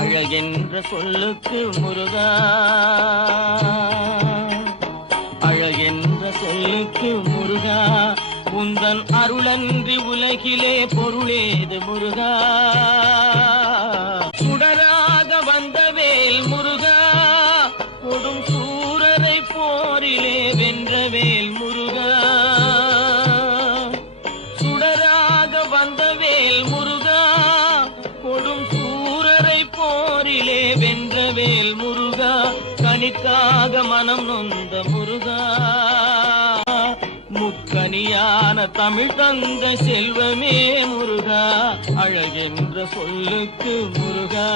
அழகென்ற சொல்லுக்கு முருகா, அழகென்ற சொல்லுக்கு முருகா, உந்தன் அருளன்றி உலகிலே பொருளேது முருகா. சுடராக வந்த வேல் முருகா, கொடும் சூரரை போரிலே வென்ற வேல் முருகா. சுடராக வந்த வேல் முருகா, கொடும் சூரரை போரிலே வென்ற வேல் முருகா. கனிக்காக மனம் நொந்த முருகா, முக்கனியான தமிழ் தந்த செல்வமே முருகா, அழகென்ற சொல்லுக்கு முருகா.